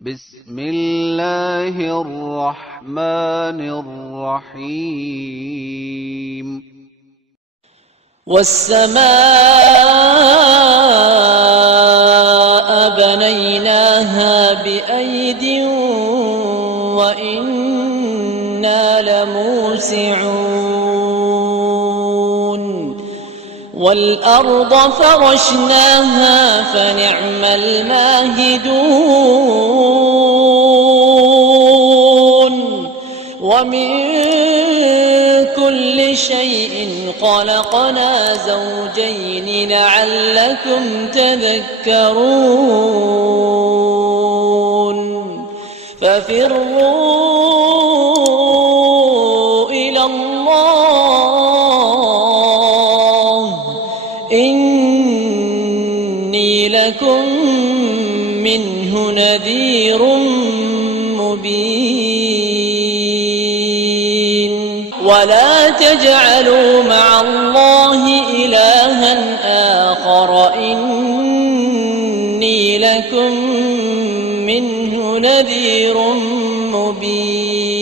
بسم الله الرحمن الرحيم والسماء بنيناها بأيد وإنا لموسعون والأرض فرشناها فنعم الماهدون ومن كل شيء خلقنا زوجين لعلكم تذكرون ففروا إلى الله إني لكم منه نذير مبين ولا تجعلوا مع الله إلها آخر إني لكم منه نذير مبين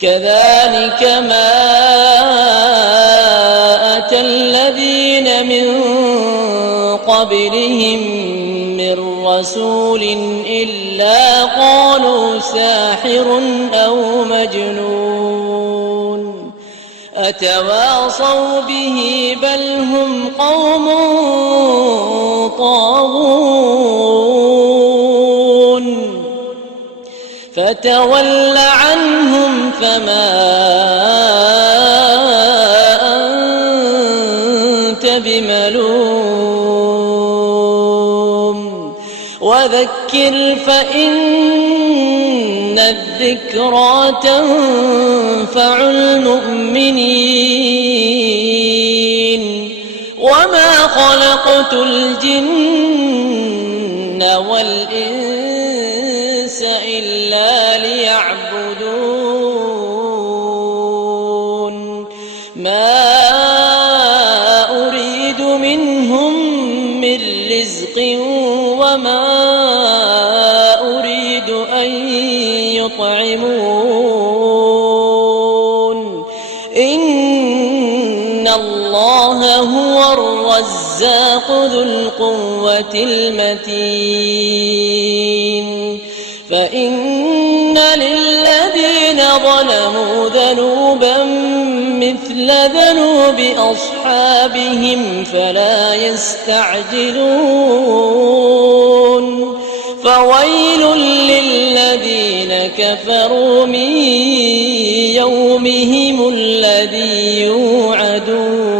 كذلك ما أتى الذين من قبلهم من رسول إلا قالوا ساحر أو مجنون أتواصوا به بل هم قوم طاغون فتول عنهم فما أنت بملوم وذكر فإن الذكرى تنفع المؤمنين وما خلقت الجن والإنس إلا ليعبدون ما أريد منهم من رزق وما أريد أن يطعمون إن الله هو الرزاق ذو القوة المتين فإن للذين ظلموا ذنوبا مثل ذنوب أصحابهم فلا يستعجلون فويل للذين كفروا من يومهم الذي يوعدون